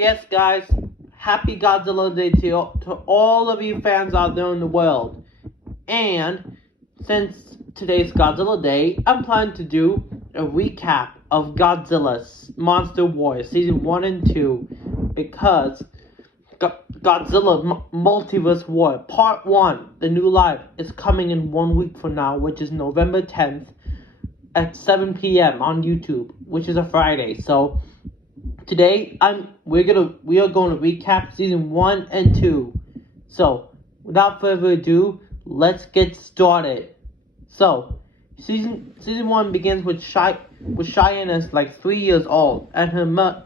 Yes, guys, happy Godzilla Day to all of you fans out there in the world. And since today's Godzilla Day, I'm planning to do a recap of Godzilla's Monster Wars Season 1 and 2 because Godzilla Multiverse War Part 1, the new live, is coming in 1 week from now, which is November 10th at 7 p.m. on YouTube, which is a Friday. So today we are going to recap season 1 and 2. So without further ado, let's get started. So season 1 begins with Cheyenne as like 3 years old, and her mother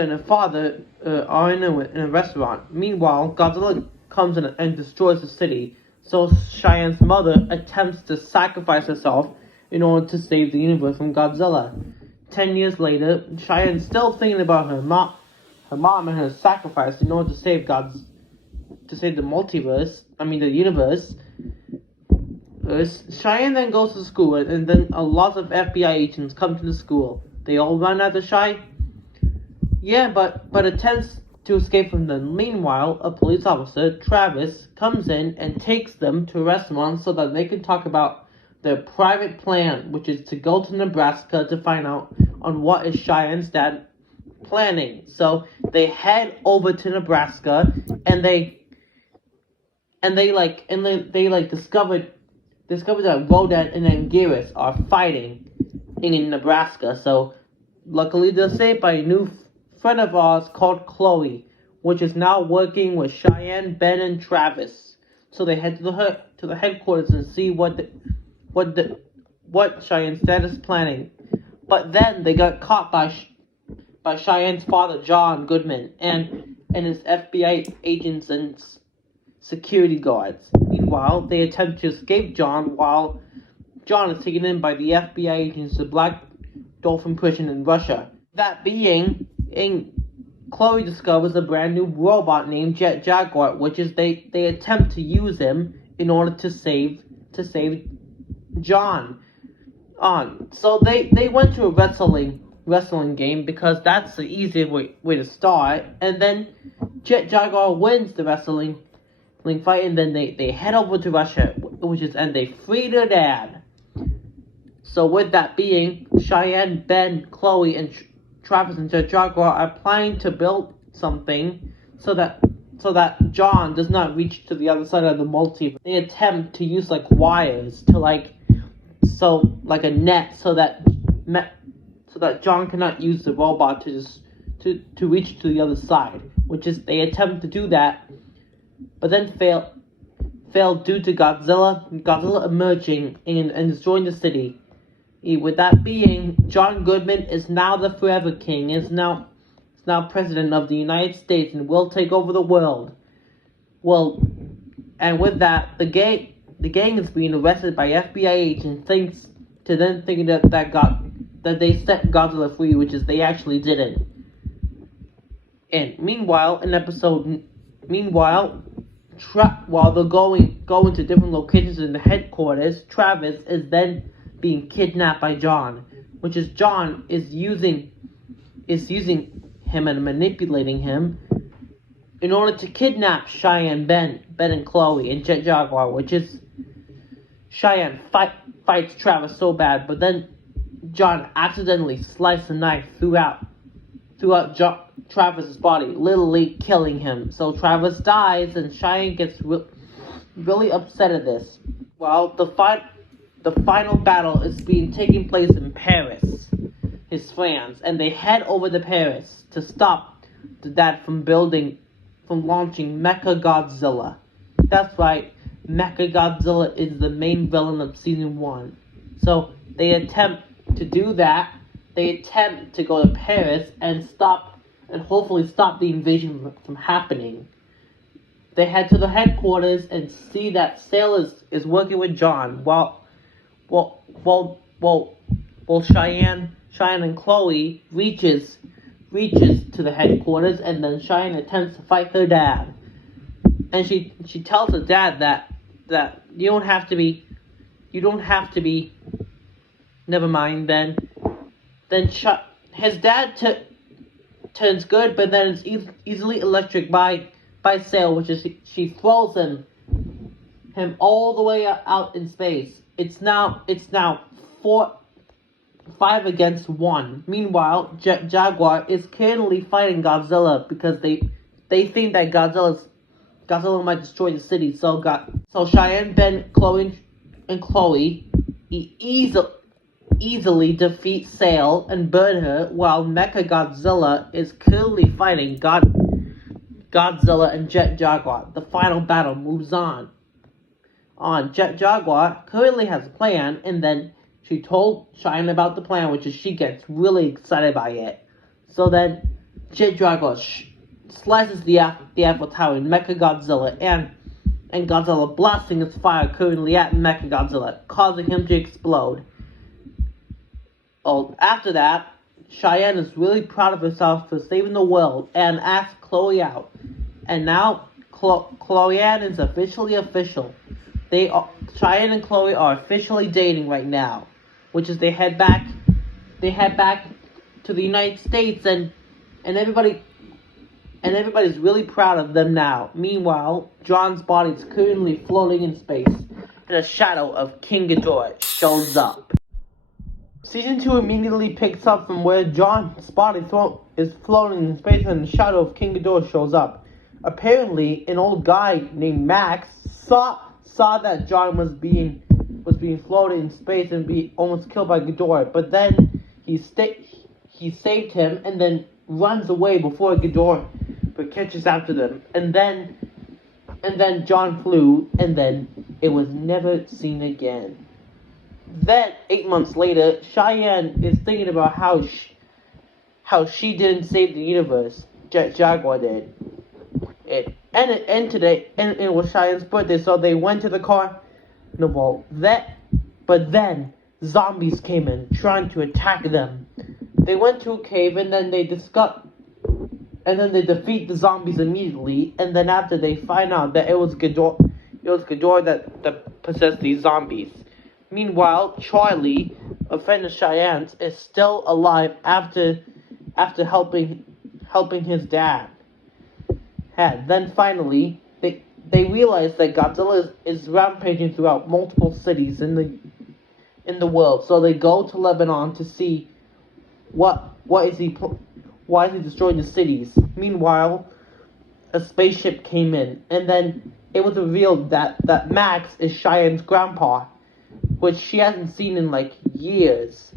and her father are in a restaurant. Meanwhile, Godzilla comes in and destroys the city. So Cheyenne's mother attempts to sacrifice herself in order to save the universe from Godzilla. 10 years later, Cheyenne's still thinking about her mom and her sacrifice in order to save the multiverse. The universe. Cheyenne then goes to school, and then a lot of FBI agents come to the school. They all run after Cheyenne. Yeah, but attempts to escape from them. Meanwhile, a police officer, Travis, comes in and takes them to a restaurant so that they can talk about their private plan, which is to go to Nebraska to find out on what is Cheyenne's dad planning. So they head over to Nebraska, and they discovered that Rodan and Anguirus are fighting in Nebraska. So luckily they're saved by a new friend of ours called Chloe, which is now working with Cheyenne, Ben, and Travis. So they head to the headquarters and see what Cheyenne's dad is planning. But then they got caught by Cheyenne's father, John Goodman, and his FBI agents and security guards. Meanwhile, they attempt to escape John while John is taken in by the FBI agents to Black Dolphin Prison in Russia. That being, Chloe discovers a brand new robot named Jet Jaguar, which is they attempt to use him in order to save John. So they went to a wrestling game because that's the easiest way to start, and then Jet Jaguar wins the wrestling fight, and then they head over to Russia, and they free their dad. So with that being, Cheyenne, Ben, Chloe, and Travis and Jet Jaguar are planning to build something so that John does not reach to the other side of the multiverse. They attempt to use wires to a net so that John cannot use the robot to reach to the other side. They attempt to do that, but then fail due to Godzilla emerging and destroying the city. With that being, John Goodman is now the Forever King, is now president of the United States and will take over the world. Well, and with that, the gang is being arrested by FBI agents, thinking that they set Godzilla free, which is they actually didn't. And meanwhile, while they're going to different locations in the headquarters, Travis is then being kidnapped by John, John is using him and manipulating him in order to kidnap Cheyenne, Ben and Chloe, and Jet Jaguar, Cheyenne fights Travis so bad, but then John accidentally sliced a knife throughout Travis's body, literally killing him. So Travis dies, and Cheyenne gets really upset at this. Well, the final battle is taking place in Paris, France, and they head over to Paris to stop the dad from launching Mechagodzilla. That's right, Mechagodzilla is the main villain of season 1. So they attempt to do that. They attempt to go to Paris and hopefully stop the invasion from happening. They head to the headquarters and see that Sail is working with John while Cheyenne and Chloe reaches to the headquarters, and then Cheyenne attempts to fight her dad. And she tells her dad that you don't have to be. Never mind. Then his dad turns good, but then it's easily electric by Sail, which is she throws him all the way out in space. It's now 5 against 1. Meanwhile, Jet Jaguar is currently fighting Godzilla because they think that Godzilla might destroy the city. So Cheyenne, Ben, and Chloe easily defeat Sail and burn her, while Mecha Godzilla is currently fighting Godzilla and Jet Jaguar. The final battle moves on. Jet Jaguar currently has a plan, and then she told Cheyenne about the plan, which is she gets really excited by it. So then Jet Jaguar slices the Eiffel Tower in Mecha Godzilla, and Godzilla blasting its fire currently at Mecha Godzilla, causing him to explode. After that, Cheyenne is really proud of herself for saving the world and asks Chloe out. And now Chloe-Ann is officially official. Cheyenne and Chloe are officially dating right now, which is they head back to the United States, and everybody's really proud of them now. Meanwhile, John's body is currently floating in space, and a shadow of King Ghidorah shows up. Season 2 immediately picks up from where John's body is floating in space, and the shadow of King Ghidorah shows up. Apparently, an old guy named Max saw that John was being floated in space and be almost killed by Ghidorah, but then he saved him and then runs away before Ghidorah catches after them, and then John flew, and then it was never seen again. Then 8 months later, Cheyenne is thinking about how she didn't save the universe. Jet Jaguar did. And it was Cheyenne's birthday, so they went to the carnival. But then zombies came in, trying to attack them. They went to a cave, and then they defeat the zombies immediately. And then after, they find out that it was Ghidorah that possessed these zombies. Meanwhile, Charlie, a friend of Cheyenne's, is still alive after helping his dad. Then finally, they realize that Godzilla is rampaging throughout multiple cities in the world. So they go to Lebanon to see why is he destroying the cities. Meanwhile, a spaceship came in, and then it was revealed that Max is Cheyenne's grandpa, which she hasn't seen in like years.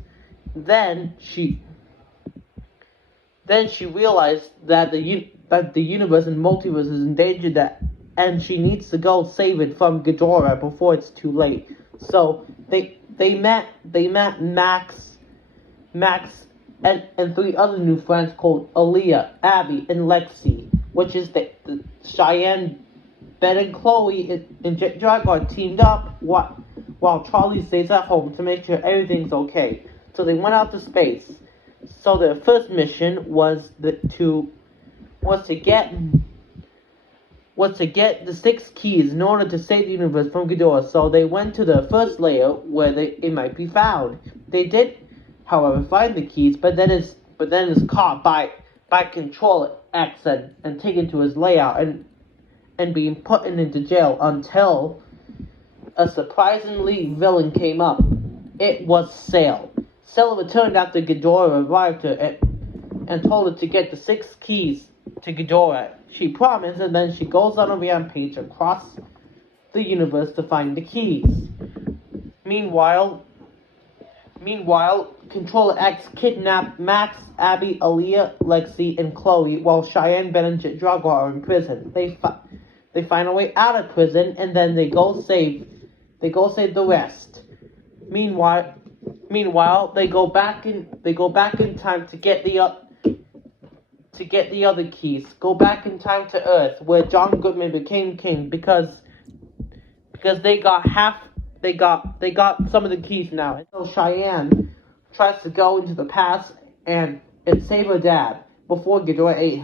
Then she realized that the universe and multiverse is in danger, and she needs to go save it from Ghidorah before it's too late. So they met Max and 3 other new friends called Aaliyah, Abby, and Lexi, which is the Cheyenne, Ben, and Chloe and Jet Jaguar teamed up while Charlie stays at home to make sure everything's okay. So they went out to space. So their first mission was to get the 6 keys in order to save the universe from Ghidorah. So they went to the first layer where it might be found. They did, however, find the keys, but then is caught by Controller X and taken to his layout and being put into jail until a surprisingly villain came up. It was Sail. Sail returned after Ghidorah revived her and told her to get the 6 keys to Ghidorah. She promised, and then she goes on a rampage across the universe to find the keys. Meanwhile, Controller X kidnapped Max, Abby, Aaliyah, Lexi, and Chloe, while Cheyenne, Ben, and Jet Jaguar are in prison. They find a way out of prison, and then they go save the rest. Meanwhile, they go back in time to get the other keys. Go back in time to Earth, where John Goodman became king because they got some of the keys now. And so Cheyenne tries to go into the past and save her dad before Ghidorah ate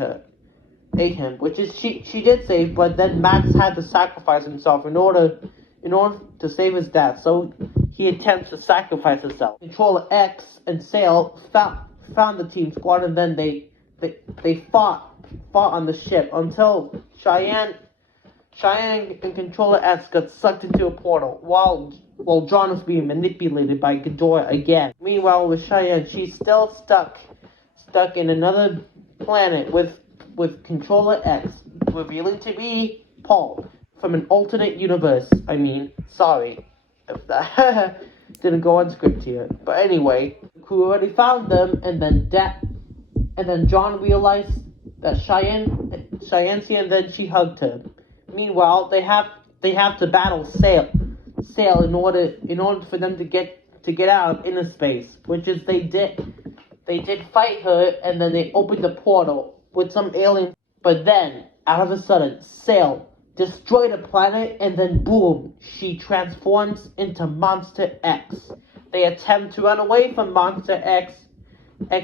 him, which is she did save, but then Max had to sacrifice himself in order to save his dad. So he attempts to sacrifice himself. Controller X and Sail found the team squad, and then they they fought on the ship until Cheyenne and Controller S got sucked into a portal while John was being manipulated by Ghidorah again. Meanwhile, with Cheyenne, she's still stuck in another planet with Controller X, revealing to be Paul from an alternate universe. I mean, sorry if that didn't go unscripted here. But anyway, who already found them, and then John realized that Cheyenne's here, and then she hugged her. Meanwhile, they have to battle Sail in order for them to get out of inner space, which is they did fight her, and then they opened the portal with some alien. But then, out of a sudden, Sail destroyed a planet, and then boom, she transforms into Monster X. They attempt to run away from Monster X,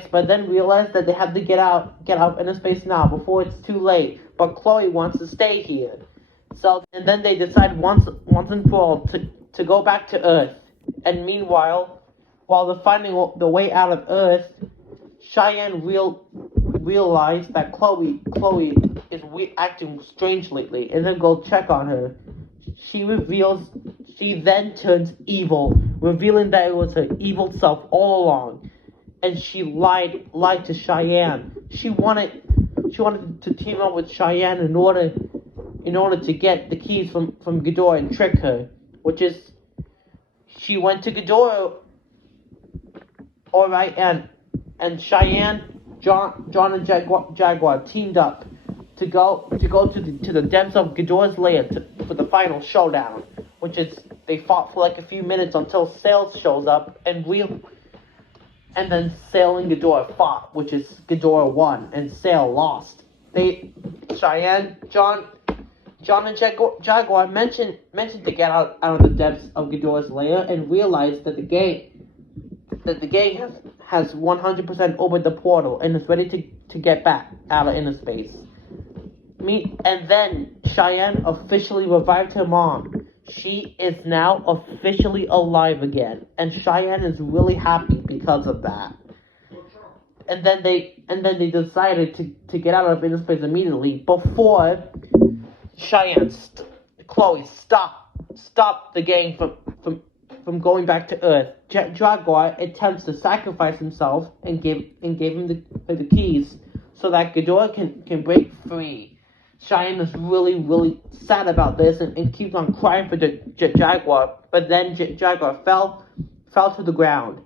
but then realize that they have to get out of inner space now before it's too late. But Chloe wants to stay here. So, and then they decide once and for all to go back to Earth. And meanwhile, while they're finding the way out of Earth, Cheyenne realized that Chloe is acting strange lately, and then go check on her. She then turns evil, revealing that it was her evil self all along, and she lied to Cheyenne. She wanted to team up with Cheyenne in order to get the keys from Ghidorah and trick her, which is she went to Ghidorah, alright, and Cheyenne, John and Jaguar teamed up to go to the depths of Ghidorah's lair for the final showdown, which is they fought for like a few minutes until Sail shows up, and then Sail and Ghidorah fought, which is Ghidorah won and Sail lost. Cheyenne, John and Jaguar mentioned to get out of the depths of Ghidorah's lair, and realized that the gang has 100% opened the portal and is ready to get back out of inner space. And then Cheyenne officially revived her mom. She is now officially alive again, and Cheyenne is really happy because of that. And then they decided to get out of inner space immediately before Cheyenne, Chloe, stop the gang from going back to Earth. Jaguar attempts to sacrifice himself and gave him the keys so that Ghidorah can break free. Cheyenne is really sad about this and keeps on crying for Jaguar, but then Jaguar fell to the ground.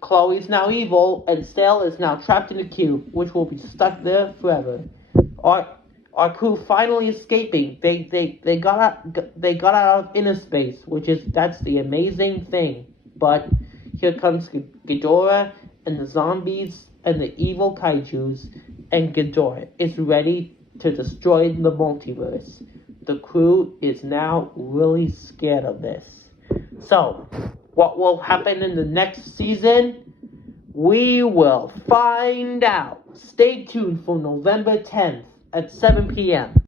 Chloe's now evil, and Sail is now trapped in a cube, which will be stuck there forever. Our crew finally escaping. They got out of inner space, that's the amazing thing. But here comes Ghidorah and the zombies and the evil kaijus, and Ghidorah is ready to destroy the multiverse. The crew is now really scared of this. So, what will happen in the next season? We will find out. Stay tuned for November 10th at 7 p.m.